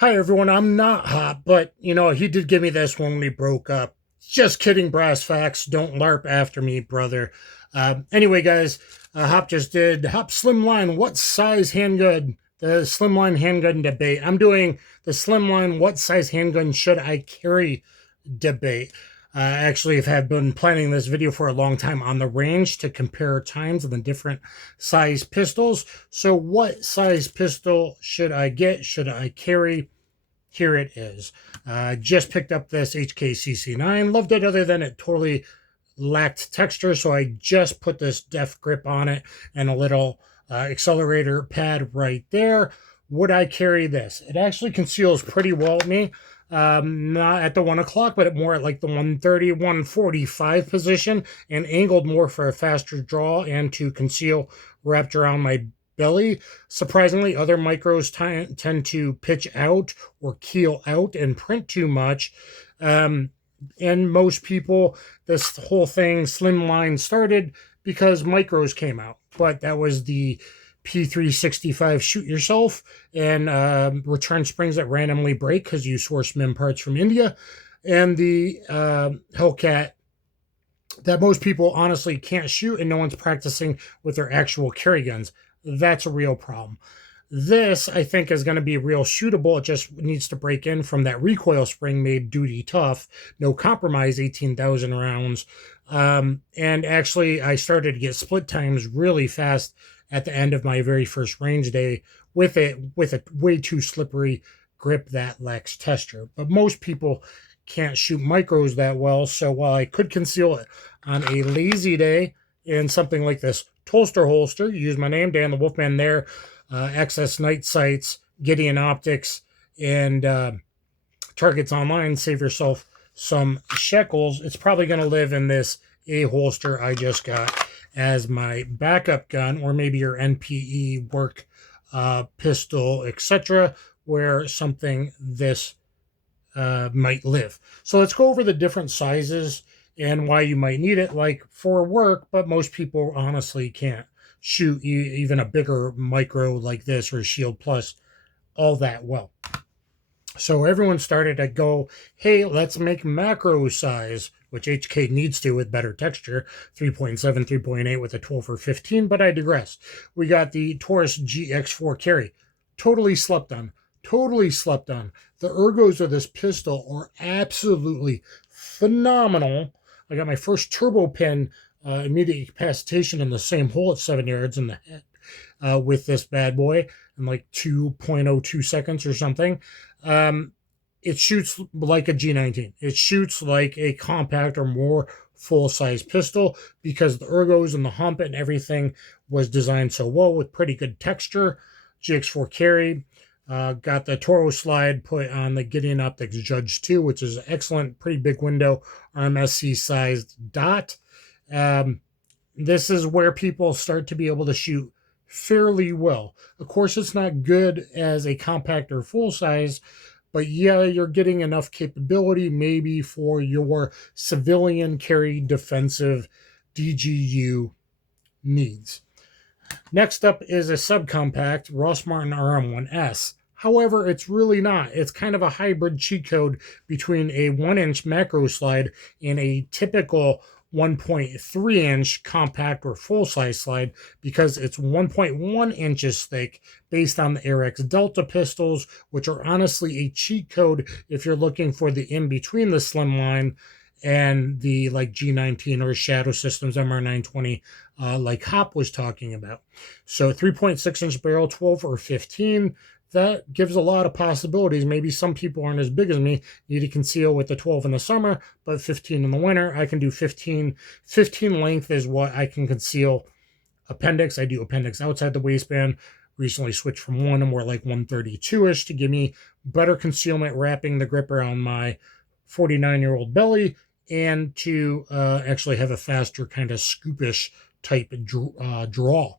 Hi everyone, I'm not Hop, but he did give me this when we broke up. Just kidding, brass facts. Don't LARP after me, brother. Anyway, guys, Hop just did Hop Slimline. What size handgun? The Slimline handgun debate. I'm doing the Slimline. What size handgun should I carry debate? Actually, have been planning this video for a long time on the range to compare times of the different size pistols. So what size pistol should I get? Should I carry? Here it is. Just picked up this HKCC9. Loved it other than it totally lacked texture. So I just put this def grip on it and a little accelerator pad right there. Would I carry this? It actually conceals pretty well at me. Not at the 1 o'clock, but more at like the 130, 145 position, and angled more for a faster draw and to conceal wrapped around my belly. Surprisingly, other micros tend to pitch out or keel out and print too much. And most people, this whole thing, Slimline, started because micros came out. But that was the P365 shoot yourself and return springs that randomly break because you source MIM parts from India, and the Hellcat that most people honestly can't shoot and no one's practicing with their actual carry guns. That's a real problem. This, I think, is going to be real shootable. It just needs to break in from that recoil spring made duty tough. No compromise, 18,000 rounds. And actually, I started to get split times really fast at the end of my very first range day with a way too slippery grip that lacks texture. But most people can't shoot micros that well. So while I could conceal it on a lazy day in something like this Tolster holster, use my name, Dan the Wolfman there, XS Night Sights, Gideon Optics, and Targets Online, save yourself some shekels. It's probably going to live in this A holster I just got as my backup gun, or maybe your NPE work pistol, etc., where something this might live. So let's go over the different sizes and why you might need it, like for work, but most people honestly can't shoot even a bigger micro like this or Shield Plus all that well. So everyone started to go, hey, let's make macro size, which HK needs to with better texture, 3.7, 3.8 with a 12 or 15, but I digress. We got the Taurus GX4 carry. Totally slept on. Totally slept on. The ergos of this pistol are absolutely phenomenal. I got my first turbo pin immediate capacitation in the same hole at 7 yards in the head with this bad boy in like 2.02 seconds or something. It shoots like a G19. It shoots like a compact or more full-size pistol because the ergos and the hump and everything was designed so well with pretty good texture. GX4 carry. Got the Toro slide put on the Gideon Optics Judge 2, which is an excellent, pretty big window, RMSC-sized dot. This is where people start to be able to shoot fairly well. Of course, it's not good as a compact or full-size, but yeah, you're getting enough capability maybe for your civilian carry defensive DGU needs. Next up is a subcompact Ross Martin RM1S. However, it's really not. It's kind of a hybrid cheat code between a 1-inch macro slide and a typical 1.3-inch compact or full-size slide because it's 1.1 inches thick based on the AirX Delta pistols, which are honestly a cheat code if you're looking for the in-between the Slimline and the like G19 or Shadow Systems MR920 like Hop was talking about. So 3.6-inch barrel, 12 or 15. That gives a lot of possibilities. Maybe some people aren't as big as me, need to conceal with the 12 in the summer, but 15 in the winter. I can do 15. 15 length is what I can conceal appendix. I do appendix outside the waistband. Recently switched from one to more like 132-ish to give me better concealment, wrapping the grip around my 49-year-old belly, and to actually have a faster kind of scoopish type draw.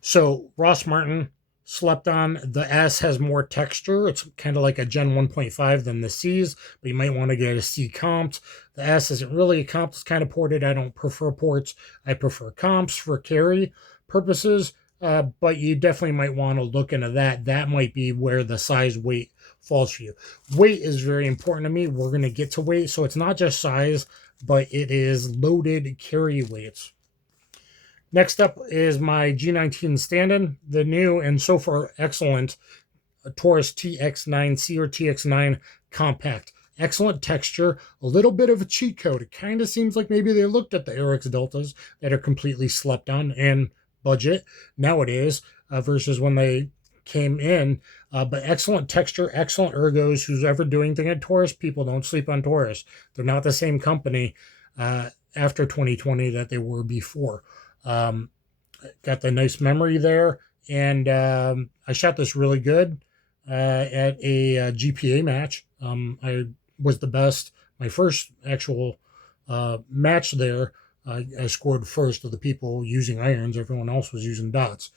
So Ross Martin, slept on. The S has more texture. It's kind of like a Gen 1.5 than the C's, but you might want to get a C comped. The S isn't really a comp. It's kind of ported. I don't prefer ports. I prefer comps for carry purposes. but you definitely might want to look into that. That might be where the size weight falls for you. Weight is very important to me. We're going to get to weight. So it's not just size, but it is loaded carry weights. Next up is my G19 stand-in, the new and so far excellent Taurus TX9C or TX9 compact. Excellent texture, a little bit of a cheat code. It kind of seems like maybe they looked at the Arex Deltas that are completely slept on and budget nowadays versus when they came in. But excellent texture, excellent ergos. Who's ever doing anything at Taurus, people don't sleep on Taurus. They're not the same company after 2020 that they were before. Got the nice memory there. And I shot this really good at a GPA match. I was the best. My first actual match there, I scored first of the people using irons. Everyone else was using dots.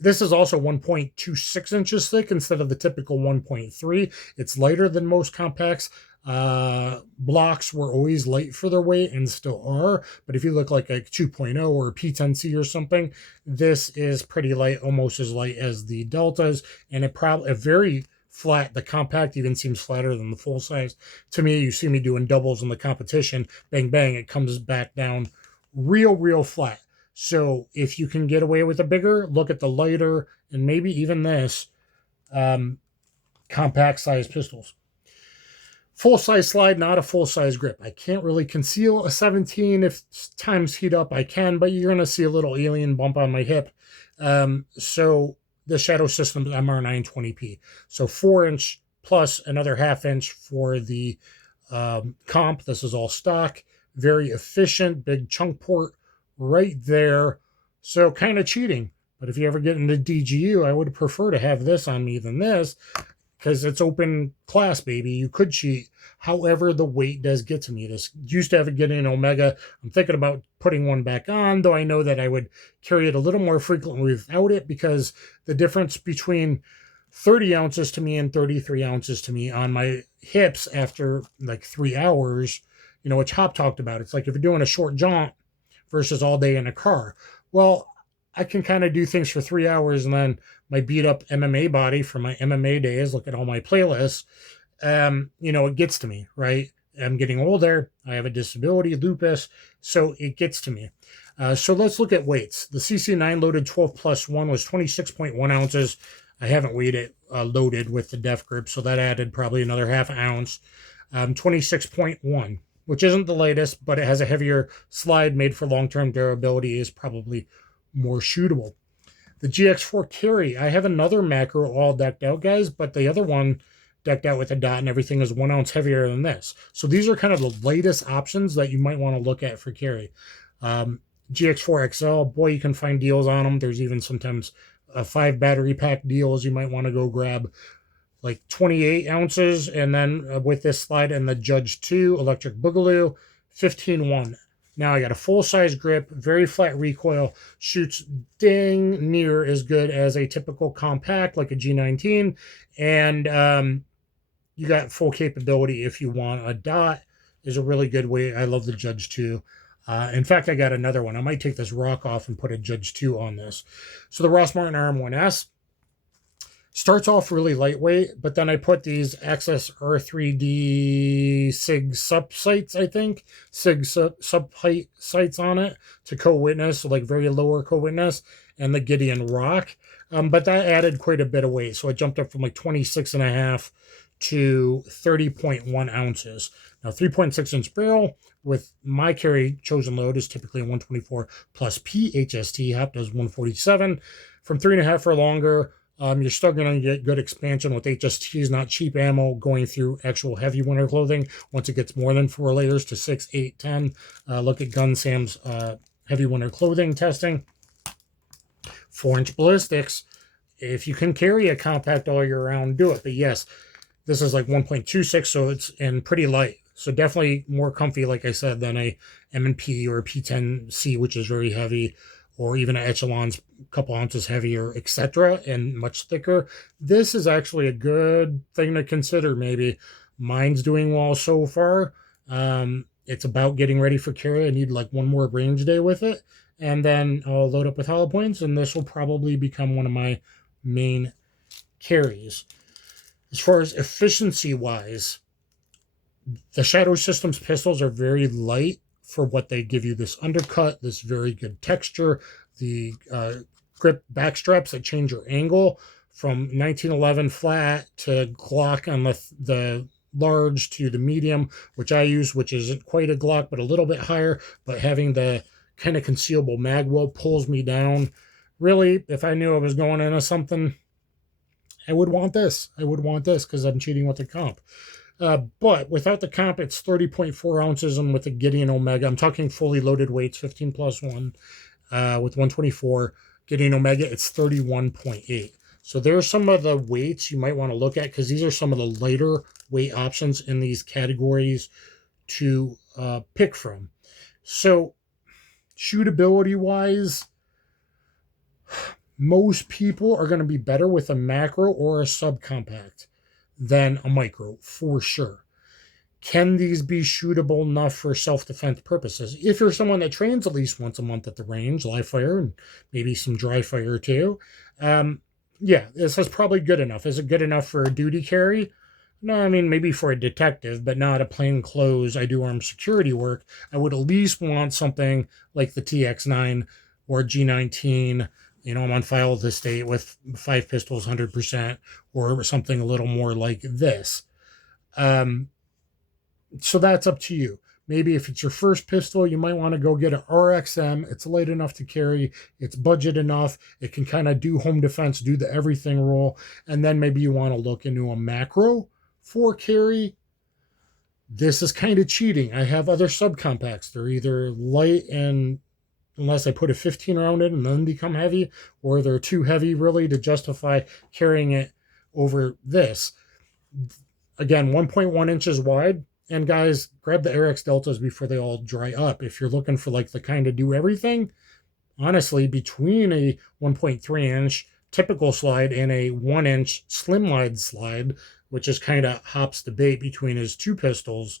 This is also 1.26 inches thick instead of the typical 1.3. It's lighter than most compacts. Blocks were always light for their weight and still are, but if you look like a 2.0 or a P10C or something, this is pretty light, almost as light as the Deltas, and it probably a very flat. The compact even seems flatter than the full size. To me, you see me doing doubles in the competition, bang bang, it comes back down real flat. So if you can get away with a bigger, look at the lighter and maybe even this compact size pistols. Full size slide, not a full size grip. I can't really conceal a 17. If times heat up, I can, but you're going to see a little alien bump on my hip. So the Shadow Systems MR920p. So 4-inch plus another half-inch for the comp. This is all stock. Very efficient, big chunk port right there. So kind of cheating. But if you ever get into DGU, I would prefer to have this on me than this, because it's open class, baby. You could cheat. However, the weight does get to me. This used to have it get in Omega. I'm thinking about putting one back on, though I know that I would carry it a little more frequently without it, because the difference between 30 ounces to me and 33 ounces to me on my hips after like 3 hours, you know, which Hop talked about. It's like if you're doing a short jaunt versus all day in a car. Well, I can kind of do things for 3 hours, and then my beat up MMA body from my MMA days, look at all my playlists, you know, it gets to me, right? I'm getting older. I have a disability, lupus, so it gets to me. So let's look at weights. The CC9 loaded 12+1 was 26.1 ounces. I haven't weighed it loaded with the def grip, so that added probably another half ounce. 26.1, which isn't the latest, but it has a heavier slide made for long-term durability, is probably more shootable. The GX4 carry, I have another macro all decked out, guys, but the other one decked out with a dot and everything is 1 ounce heavier than this. So these are kind of the latest options that you might want to look at for carry. GX4 XL, boy, you can find deals on them. There's even sometimes 5 battery pack deals. You might want to go grab like 28 ounces, and then with this slide and the Judge 2 Electric Boogaloo, 15.1. Now I got a full-size grip, very flat recoil, shoots dang near as good as a typical compact like a G19, and you got full capability if you want. A dot is a really good way. I love the Judge 2. In fact, I got another one. I might take this rock off and put a Judge 2 on this. So the Ross Martin RM1S starts off really lightweight, but then I put these Access R3D SIG sub sights, I think, SIG sub height sights on it to co-witness, so like very lower co-witness, and the Gideon Rock. But that added quite a bit of weight, so it jumped up from like 26.5 to 30.1 ounces. Now, 3.6-inch barrel with my carry chosen load is typically a 124 plus PHST. Hop does 147. From 3.5 or longer, you're still going to get good expansion with HSTs, not cheap ammo, going through actual heavy winter clothing. Once it gets more than 4 layers to 6, 8, 10, look at Gun Sam's heavy winter clothing testing. 4-inch ballistics. If you can carry a compact all year round, do it. But yes, this is like 1.26, so it's pretty light. So definitely more comfy, like I said, than a M&P or a P10C, which is very heavy, or even an Echelon's a couple ounces heavier, etc., and much thicker. This is actually a good thing to consider, maybe. Mine's doing well so far. It's about getting ready for carry. I need like one more range day with it, and then I'll load up with hollow points, and this will probably become one of my main carries. As far as efficiency wise, the Shadow Systems pistols are very light for what they give you. This undercut, this very good texture, the grip back straps that change your angle from 1911 flat to Glock on the large to the medium, which I use, which isn't quite a Glock, but a little bit higher, but having the kind of concealable mag well pulls me down. Really, if I knew I was going into something, I would want this. I would want this because I'm cheating with the comp. But without the comp, it's 30.4 ounces, and with the Gideon Omega, I'm talking fully loaded weights, 15 plus 1, with 124. Gideon Omega, it's 31.8. So there's some of the weights you might want to look at, because these are some of the lighter weight options in these categories to pick from. So shootability-wise, most people are going to be better with a macro or a subcompact than a micro, for sure. Can these be shootable enough for self-defense purposes? If you're someone that trains at least once a month at the range, live fire, and maybe some dry fire too, yeah, this is probably good enough. Is it good enough for a duty carry? No, I mean, maybe for a detective, but not a plain clothes. I do armed security work. I would at least want something like the TX9 or G19. You know, I'm on file with the state with 5 pistols, 100%, or something a little more like this. So that's up to you. Maybe if it's your first pistol, you might want to go get an RXM. It's light enough to carry. It's budget enough. It can kind of do home defense, do the everything role. And then maybe you want to look into a macro for carry. This is kind of cheating. I have other subcompacts. They're either light and unless I put a 15 round in and then become heavy, or they're too heavy really to justify carrying it over this. Again, 1.1 inches wide. And guys, grab the Air X Deltas before they all dry up. If you're looking for like the kind of do everything, honestly, between a 1.3 inch typical slide and a 1 inch Slimline slide, which is kind of Hop's debate between his 2 pistols,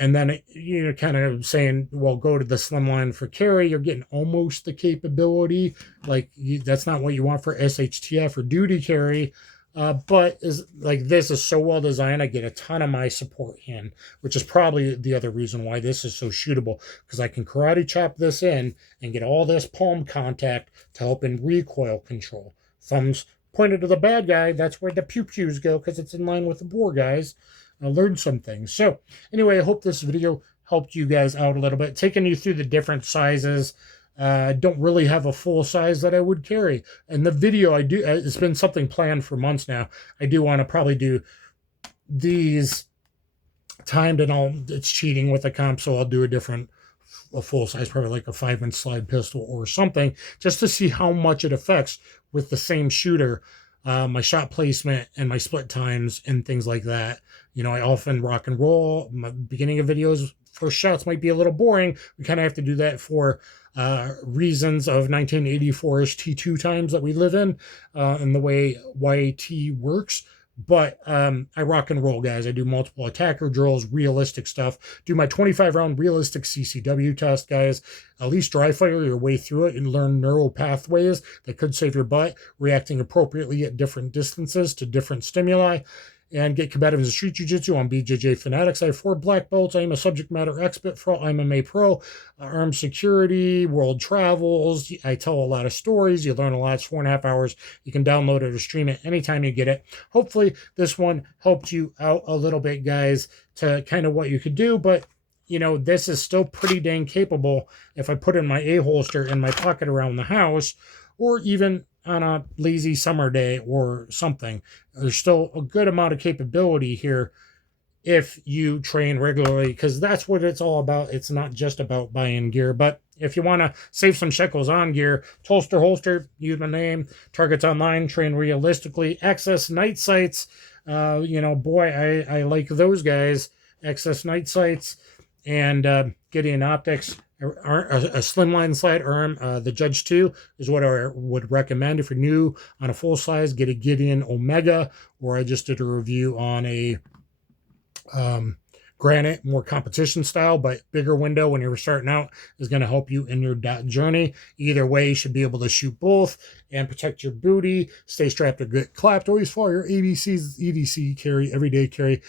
and then you're kind of saying, well, go to the Slimline for carry. You're getting almost the capability. Like that's not what you want for SHTF or duty carry. But is like this is so well designed, I get a ton of my support hand, which is probably the other reason why this is so shootable, because I can karate chop this in and get all this palm contact to help in recoil control. Thumbs pointed to the bad guy, that's where the pew-pews go, because it's in line with the bore guys. I learned some things. So anyway, I hope this video helped you guys out a little bit, taking you through the different sizes. I don't really have a full size that I would carry. And the video I do, it's been something planned for months now. I do want to probably do these timed, and it's cheating with the comp, so I'll do a full size, probably like a 5-inch slide pistol or something, just to see how much it affects with the same shooter, my shot placement and my split times and things like that. You know, I often rock and roll. My beginning of videos, first shots might be a little boring. We kind of have to do that for reasons of 1984-ish T2 times that we live in, and the way YT works. But I rock and roll, guys. I do multiple attacker drills, realistic stuff. Do my 25-round realistic CCW test, guys. At least dry fire your way through it and learn neural pathways that could save your butt, reacting appropriately at different distances to different stimuli. And get combative in street jiu-jitsu on BJJ Fanatics. I have 4 black belts. I am a subject matter expert for MMA Pro, armed security, world travels. I tell a lot of stories. You learn a lot. It's 4.5 hours. You can download it or stream it anytime you get it. Hopefully this one helped you out a little bit, guys, to kind of what you could do. But, you know, this is still pretty dang capable if I put in my A-holster in my pocket around the house, or even on a lazy summer day or something. There's still a good amount of capability here if you train regularly, because that's what it's all about. It's not just about buying gear. But if you want to save some shekels on gear, Holster Holster, use my name, Targets Online, train realistically, Access Night Sights. You know, boy, I like those guys. Access Night Sights and Gideon Optics. A Slimline slide arm, the Judge 2 is what I would recommend. If you're new on a full size, get a Gideon Omega, or I just did a review on a Granted, more competition style, but bigger window when you're starting out is going to help you in your dot journey. Either way, you should be able to shoot both and protect your booty. Stay strapped or get clapped. Always follow your ABCs, EDC carry, everyday carry.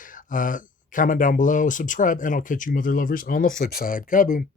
Comment down below, subscribe, and I'll catch you mother lovers on the flip side. Kaboom.